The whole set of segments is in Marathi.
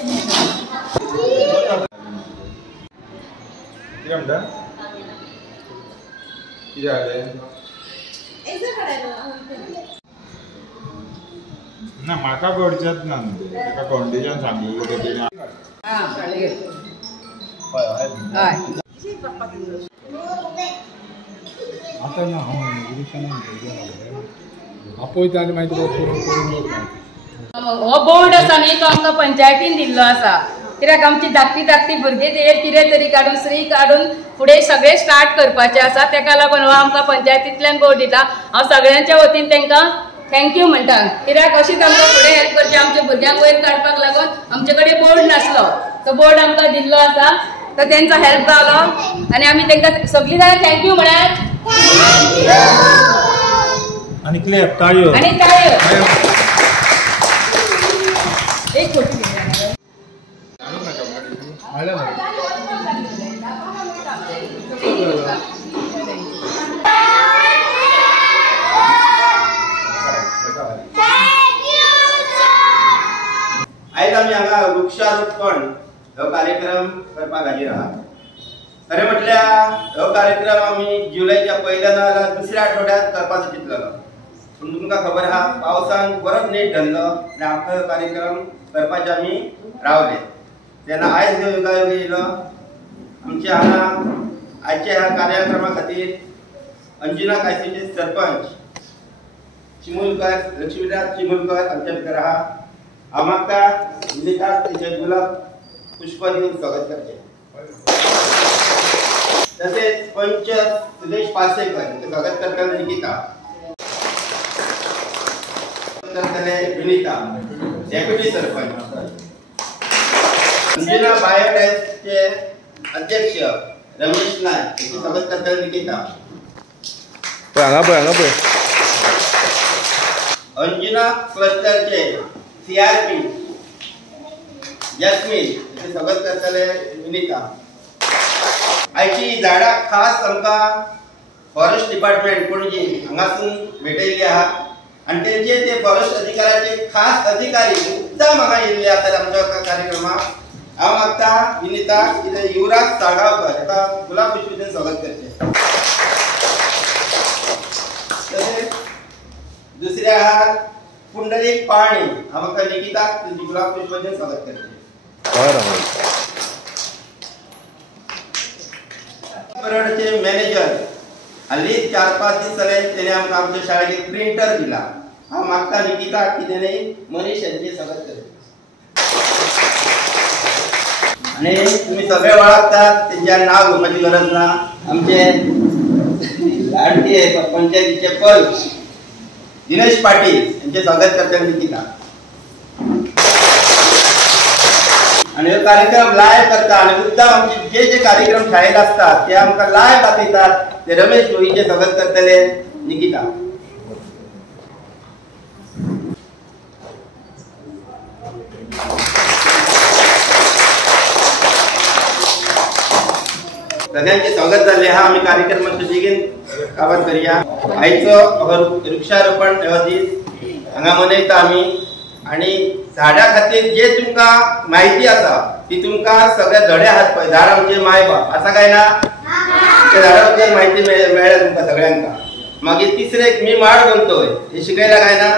ना म्हाका कडच्यात ना ताका कंडिशन सांगलेलो तेणी आता ना आपयता आनी मागीर हो बोर्ड आसा न्ही तो आमकां पंचायतीन दिल्लो आसा कित्याक आमची धाकटी धाकटी भुरगीं ते कितें तरी काडून श्री काडून फुडें सगळें स्टार्ट करपाचें आसा तेका लागून हो आमकां पंचायतींतल्यान बोर्ड दिता हांव सगळ्यांच्या वतीन तांकां थँक्यू म्हणटा कित्याक अशीच आमकां फुडें हेल्प करची आमच्या भुरग्यांक वयर काडपाक लागून आमचे कडेन बोर्ड नासलो तो बोर्ड आमकां दिल्लो आसा तो तेंचो हेल्प जालो आनी आमी तांकां सगळीं जाणां थँक्यू म्हणात आनी क्लॅप ताळयो आनी ताळयो एक छोटी आयज आमी हांगा वृक्षारोपण हो कार्यक्रम करपाक हाजीर आहात. खरें म्हटल्यार हो कार्यक्रम आमी जुलैच्या पहिल्या नाजाल्यार दुसऱ्या आठवड्यात करपाचो चिंतलेलो पूण तुमकां खबर आहा पावसान बरोच लेट जाल्लो आनी आमकां हो कार्यक्रम करपाचे आमी रावले. तेन्ना आयज ह्यो योगायोग येयलो आमच्या हांगा आजच्या ह्या कार्यक्रमा खातीर अंजुना कायसेचे सरपंच चिमुलकर लक्ष्मीनाथ चिमुलकर आमच्या भितर आहा. हांव मागता निलेकाक तेचे गुलाब पुष्प दिवन स्वागत करचें. तसेच पंच सुदेश पार्सेकर स्वागत करतले निकिता करतले विनीता डेप्युटी सरपंच अंजुना बायोटेकचे अध्यक्ष रमेश नायक स्वागत करतले निकिता अंजुना क्लस्टरचे सीआरपी जस्मीन स्वागत करतले विनीता. आयची झाडां खास आमकां फॉरेस्ट डिपार्टमेंट पणजी हांगासून भेटयल्ली आहा आनी तेंचे ते फॉरेस्ट अधिकाऱ्याचे खास अधिकारी मुद्दाम हांगा येयल्ले आसात आमच्या कार्यक्रमाक. हांव मागता विनीता कितें युवराज साळगांवकर हेका गुलाब पुष्प दिवन स्वागत करचें. तशेंच दुसरे आहात पुंडलीक पाळणी हांव मागता निकिताक तुमची गुलाब पुष्प दिवन स्वागत करचें. परडचे मॅनेजर हालीं 4-5 दीस जाले तेणे आमकां आमच्या शाळेक प्रिंटर दिला. हांव मागता निकिता की तेणे मनीश यांचे स्वागत करचें. आनी तुमी सगळे वळखतात तेंच्या नांव घेवपाची गरज ना. आमचे लाडके पंचायतीचे पंच दिनेश पाटील यांचे स्वागत करतले निकिता. आणि हो कार्यक्रम लायव्ह करता आणि मुद्दाम आमचे जे जे कार्यक्रम शाळेत असतात ते आमकां लायव्ह दाखयतात ते रमेश भोईचे स्वागत करतले निकिता. सगळ्यांचे स्वागत झाले हा आम्ही कार्यक्रमाचे बेगीन काबार करूया. आयचो वृक्षारोपण दीस हांगा मनयता आमी आणि झाडां खातीर जे तुमकां माहिती आसा ती तुमकां सगळे धडे आहात पळय झाड आमचे माय बाप आसा काय ना त्या झाडा बद्दल माहिती मेळ्ळ्या तुमकां सगळ्यांका. मागीर तिसरें मी माड घालतोय हे शिकयला काय ना.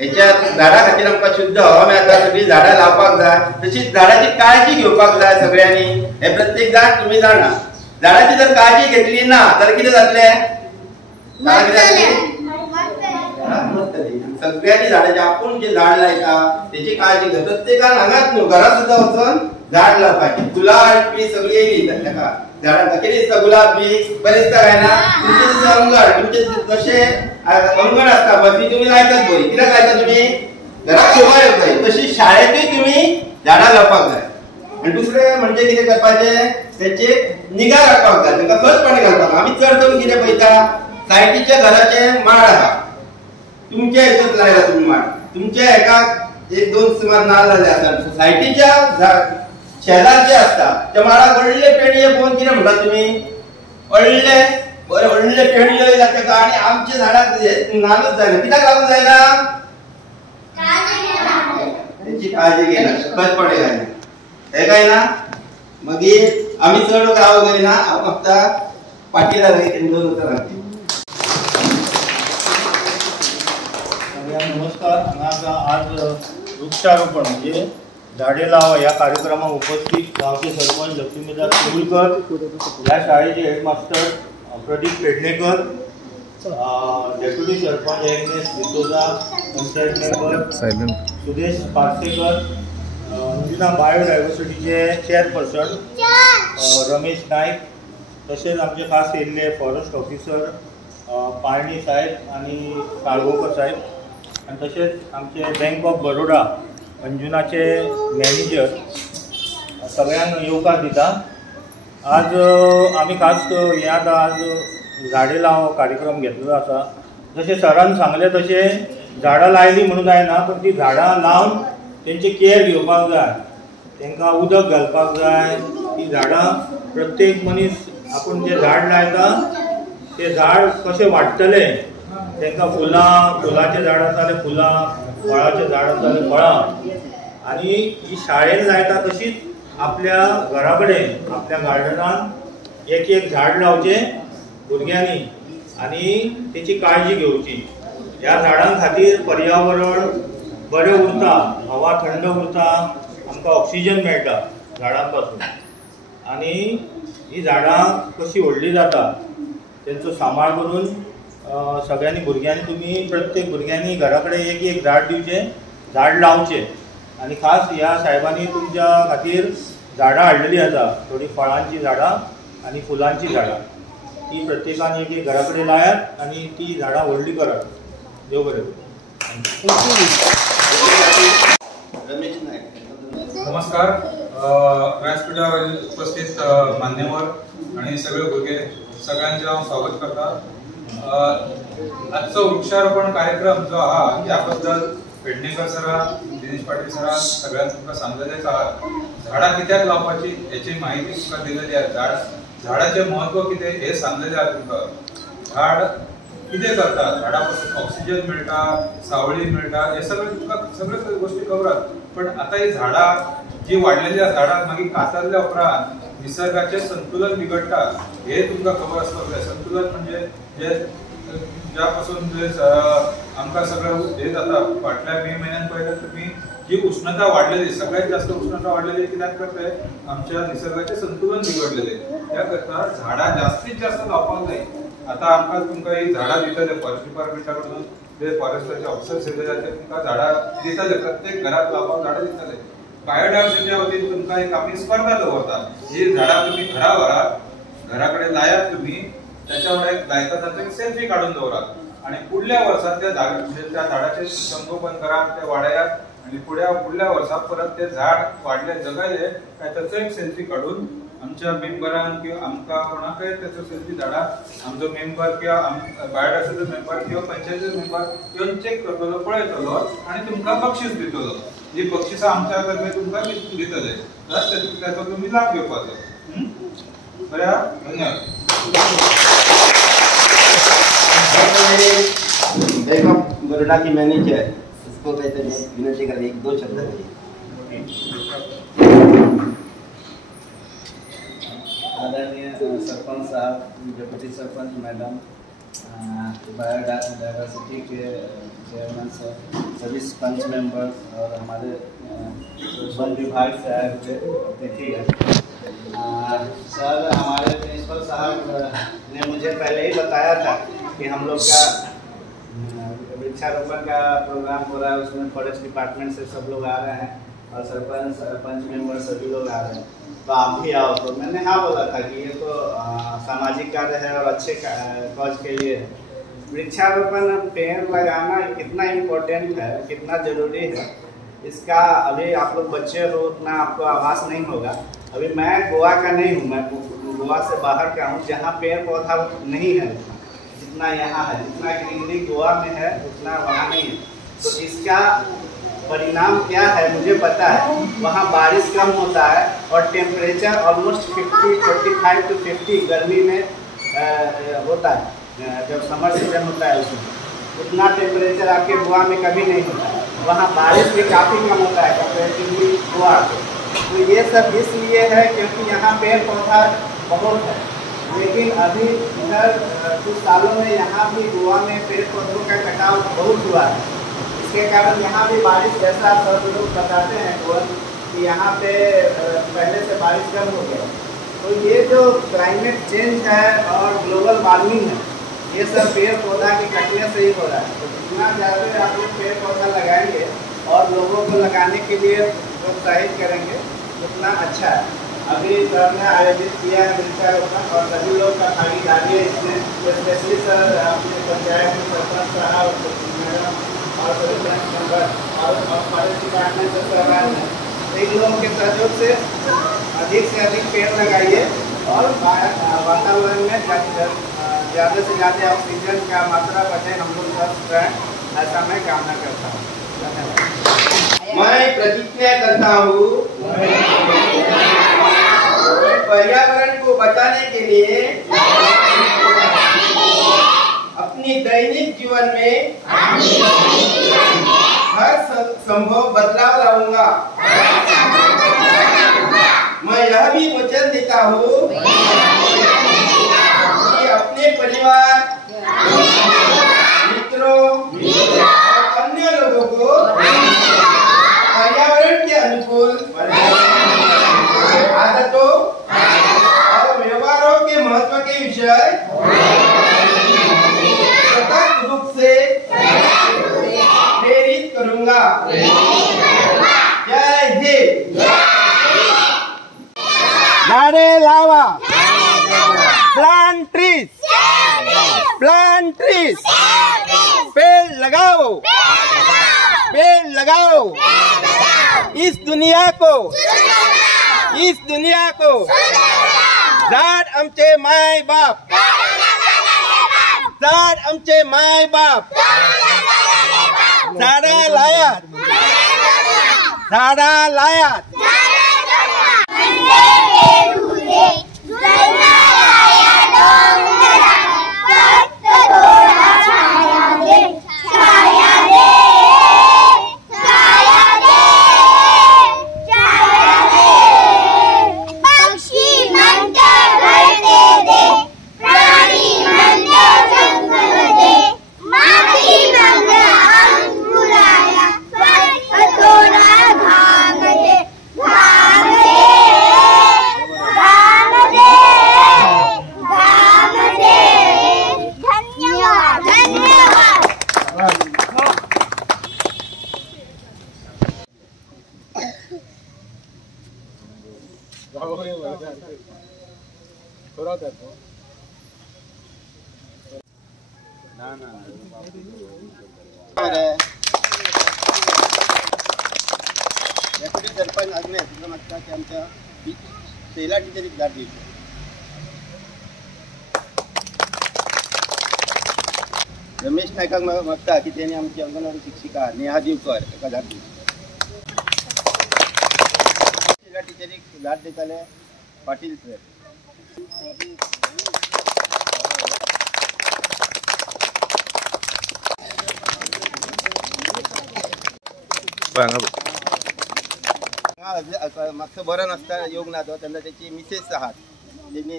हेच्या झाडां खातीर आमकां शुद्ध हवा मेळटा सगळीं झाडां लावपाक जाय तशीच झाडाची काळजी घेवपाक जाय सगळ्यांनी. हे प्रत्येक जाण तुमी जाणा. झाडाची जर काळजी घेतली ना जाल्यार कितें जातलें सगळ्यांनी झाडाची आपूण जे झाड लायता त्याची काळजी घेता. प्रत्येकान हांगाच न्हू घरा सुद्धा वचून झाड लावपाची. गुलाब बी सगळी येयली ताका झाडांका कितें दिसता गुलाब बी बरें दिसता काय ना. तुमचे जशे अंगण तुमचे जशे अंगण आसता बी तुमी लायतात बरी कित्याक लायता तुमी घराक शोभा येवपाक जाय तशी शाळेंतूय तुमी झाडां लावपाक जाय. आनी दुसरें म्हणजे कितें करपाचें तेची निगा राखपाक जाय. तांकां खत पाणी घालपाक. आमी चड करून कितें पळयता सायटीच्या घराचे माड आहा तुमच्या हेतूंत लायला तुम्ही माड तुमच्या एका 1-2 सुमार नाल्ल जाले आसतात. सोसायटीच्या शेजारचे असता त्या माडाक व्हडले पेणये पळोवन कितें म्हणटात तुमी व्हडले बरे व्हडले पेणयो येयला तेका आनी आमच्या झाडाक नाल्लूच जायना. कित्याक लागून जायना तेची काळजी घेयना खत पाणी घायना. हे काय ना मागीर आम्ही चढ गाव गय ना हांव फक्त पाटीला दोन उतर घातली. नमस्कार. हांगा आज वृक्षारोपण म्हणजे झाडे लावा या कार्यक्रमात उपस्थित गावचे सरपंच लक्ष्मीदास कुलकर, या शाळेचे headmaster Pradeep Pednekar, deputy sarpanch Agnes D'Souza, panchayat member Sudesh Parsekar, Anjuna बायोडायव्हर्सिटीचे चेअरपर्सन रमेश नाईक, तसेच आमचे खास येयल्ले फॉरेस्ट ऑफिसर पाळणी साहेब आणि काळगोकर साहेब, आणि तसेच आमचे बँक ऑफ बरोडा अंजुनाचे मॅनेजर सगळ्यांना येवकार दिता. आज आम्ही खास याद आज झाडे लाव कार्यक्रम घेतलेलो आसा. जसे सरान सांगले तसे झाडां लायली म्हणून जायना, पण ती झाडां लावन तेंची केअर घेवपाक जाय, तांकां उदक घालपाक जाय. ती झाडां प्रत्येक मनीस आपण जे झाड लायता ते झाड कशें वाडटले, तांकां फुलांचे झाड आसा जाल्यार फुलां, फळाचे झाड आसा जाल्यार फळां. आणि ही शाळेन लायता तशीच आपल्या घरा कडेन आपल्या गार्डनान एक एक झाड लावचे भुरग्यांनी आणि तेची काळजी घेवची. ह्या झाडां खातीर पर्यावरण बरें उरता, हवा थंड उरता, आमकां ऑक्सिजन मेळटा झाडां पासून. आणि ही झाडां कशी व्हडली जाता तेंचो सांबाळ करून सगळ्यांनी भुरग्यांनी तुम्ही प्रत्येक भुरग्यांनी घरा कडेन एक एक झाड दिवचे, झाड लावचे. आणि खास ह्या साहेबांनी तुमच्या खातीर झाडां हाडलेलीं आसा, थोडी फळांची झाडां आणि फुलांची झाडां. ती प्रत्येकान एक एक घरा कडेन लायात आणि ती झाडां व्हडली करात. देव बरें. नमस्कार. व्यासपीठावर उपस्थित मान्यवर आणि सगळे भुरगे सगळ्यांचे हांव स्वागत करता. आजचो वृक्षारोपण कार्यक्रम जो आहा याबद्दल पेडणेकर सरान, दिनेश पाटील सरान सगळ्यांक तुमकां सांगलेलेच आहा. झाडां कित्याक लावपाची हेची माहिती तुमकां दिलेली आहा. झाडाचें म्हत्व कितें हे सांगलेलें आहा तुमकां. झाड कितें करता, झाडा पासून ऑक्सिजन मेळटा, सावळी मेळटा, हे सगळे गोष्टी खबरात. पण आता ही झाडां जी वाडलेली आहा, झाडां मागीर कातरल्या उपरांत निसर्गाचे संतुलन बिगडटा हे तुमकां खबर आसपाक जाय. संतुलन म्हणजे ज्या पासून आमकां सगळं हे जाता. फाटल्या मे म्हयन्यान पळयल्यार तुमी जी उष्णता वाडलेली, सगळ्यात जास्त उष्णता वाडलेली कित्याक करता, आमच्या निसर्गाचे संतुलन बिगडलेले. त्या करता झाडां जास्तीत जास्त लावपाक जाय. आता आमकां तुमकां ही झाडां दितले फॉरेस्ट डिपार्टमेंटा कडून, जे फॉरेस्टाचे ऑफिसर्स येयले ते तुमकां झाडां दितले, प्रत्येक घरात लावपाक झाडां दितले. बायोडायव्हर्सिटी वतीन तुमकां एक आमी स्पर्धा दवरता. ही झाडां तुमी घरा व्हरात, घरा कडेन लायात तुमी, त्याच्यावर एक लायता एक सेल्फी काढून दवरात आणि पुढल्या वर्सात त्या झाडाचे संगोपन करात, ते वाडयात आणि पुढल्या वर्सात परत ते झाड वाडले जगले काय त्याचो एक सेल्फी काढून आमच्या मेंबरांक किंवा आमकां कोणाकय त्याचो सेल्फी धाडा. आमचो मेंबर किंवा बायोडायव्हर्सिटी मेंबर किंवा पंचायतीचो मेंबर येवन चेक करतलो, पळयतलो आणि तुमकां बक्षीस दितलो. जी बक्षिसां आमच्या तर्फे तुमकां दितले, त्याचो तुम्ही लाभ घेवपाचो. बऱ्या धन्यवाद. बैंक ऑफ बड़ौदा की मैनेजर उसको कहते हैं विनती कर एक दो शब्द करिए. आदरणीय सरपंच साहब, डिप्टी सरपंच मैडम, बायोडायवर्सिटी के चेयरमैन सर, सभी पंच मेंबर्स और हमारे वन विभाग से आए हुए अतिथि हैं. सर, हमारे प्रिंसिपल साहब ने मुझे पहले ही बताया था कि हम लोग का वृक्षारोपण का प्रोग्राम हो रहा है, उसमें फॉरेस्ट डिपार्टमेंट से सब लोग आ रहे हैं और सरपंच पंच मेंबर सभी लोग आ रहे हैं, तो आप भी आओ. तो मैंने हाँ बोला था कि ये तो सामाजिक कार्य है और अच्छे कॉज के लिए है. वृक्षारोपण पेड़ लगाना कितना इम्पोर्टेंट है, कितना ज़रूरी है, इसका अभी आप लोग बच्चे हो उतना आपको आभास नहीं होगा. अभी मैं गोवा का नहीं हूँ, मैं गोवा से बाहर का हूँ, जहाँ पेड़ पौधा नहीं है जितना यहाँ है. जितना ग्रीनरी गोवा में है उतना वहाँ नहीं है. तो इसका परिणाम क्या है मुझे पता है. वहाँ बारिश कम होता है और टेम्परेचर ऑलमोस्ट 45 to 50 गर्मी में होता है. जब समर सीजन होता है उसमें उतना टेम्परेचर आपके गोवा में कभी नहीं होता है. वहाँ बारिश भी काफ़ी कम होता है कंपेरेटिवली गोवा को. तो ये सब इसलिए है क्योंकि यहाँ पेड़ पौधा बहुत है, लेकिन अभी इधर कुछ सालों में यहाँ भी गोवा में पेड़ पौधों का कटाव बहुत हुआ है। इसके कारण यहाँ भी बारिश, जैसा सब लोग बताते हैं कि यहाँ पे पहले से बारिश कम हो गया। तो ये जो क्लाइमेट चेंज है और ग्लोबल वार्मिंग है, ये सब पेड़ पौधा की कटने से ही हो रहा है। तो जितना ज़्यादा आप लोग पेड़ पौधा लगाएंगे और लोगों को लगाने के लिए प्रोत्साहित करेंगे उतना अच्छा है। अभी सर ने आयोजित किया है वृक्षारोपण और सभी लोग का भागीदारी है इसमें, स्पेशली सर अपने पंचायत में सरपंच साहब और सरपंच मेंबर और फॉरेस्ट डिपार्टमेंट से सरकार है, इन लोगों के सहयोग से अधिक से अधिक पेड़ लगाइए और वातावरण में ज़्यादा से ज़्यादा ऑक्सीजन का मात्रा बढ़े, हम लोग स्वस्थ रहें, ऐसा मैं कामना करता हूँ। धन्यवाद। मैं प्रतिज्ञा करता हूँ पर्यावरण को बचाने के लिए अपनी दैनिक जीवन में हर संभव बदलाव लाऊंगा। मैं यह भी वचन देता हूँ कि अपने परिवार, मित्रों और अन्य लोगों को पर्यावरण के अनुकूल आदतों और व्यवहारों के महत्व के विषय सतत रूप से प्रेरित करूंगा। जय हिंद। झाड़े लावा, प्लांट ट्रीज, प्लांट ट्रीज, पेड़ लगाओ, पेड़ लगाओ। इस दुनिया को झाड आमचे माय बाप, झाड आमचे माय बाप। झाडा लायात, झाडा लायात। सरपंच आग्ने तुमकां मागता की आमच्या शैला टिचरीक झाड दिवचें। रमेश नायकाक मागता की तेणी आमची अंगणवाडी शिक्षिका नेहा दिवकर ताका झाड दिवचें। शैला टिचरीक झाड दिताले पाटील सर। मागचं बरं नसता योग ना तो त्यांना त्याची मिसेस आहात त्यांनी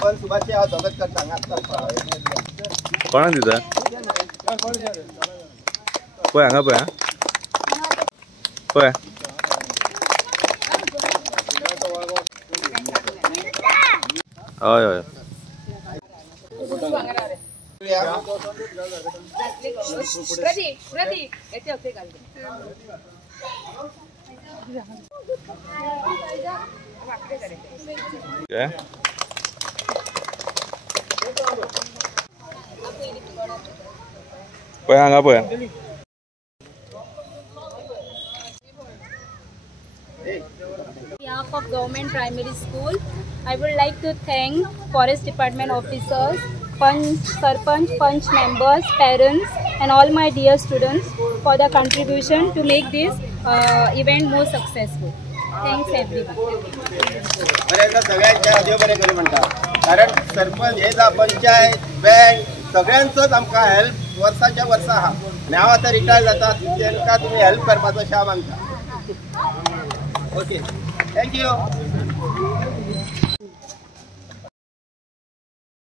पण सुभाषची हा स्वागत करता कोणा दिता पळय हांगा पळय पळय हय हय पळय हांगा पळय behalf of Government Primary School, I would like to thank Forest Department officers, Sarpanch, Panch members, parents and all my dear students for the contribution to make this event more successful. Thanks everyone. सगळ्यांच्या देव बरें करूं म्हणटा कारण सरपंच हे जा पंचायत बँक सगळ्यांचोच आमकां हेल्प वर्साच्या वर्सा आहा आनी हांव आतां रिटायर जाता तांकां तुमी हेल्प करपाचो शाब आमकां ओके थँक्यू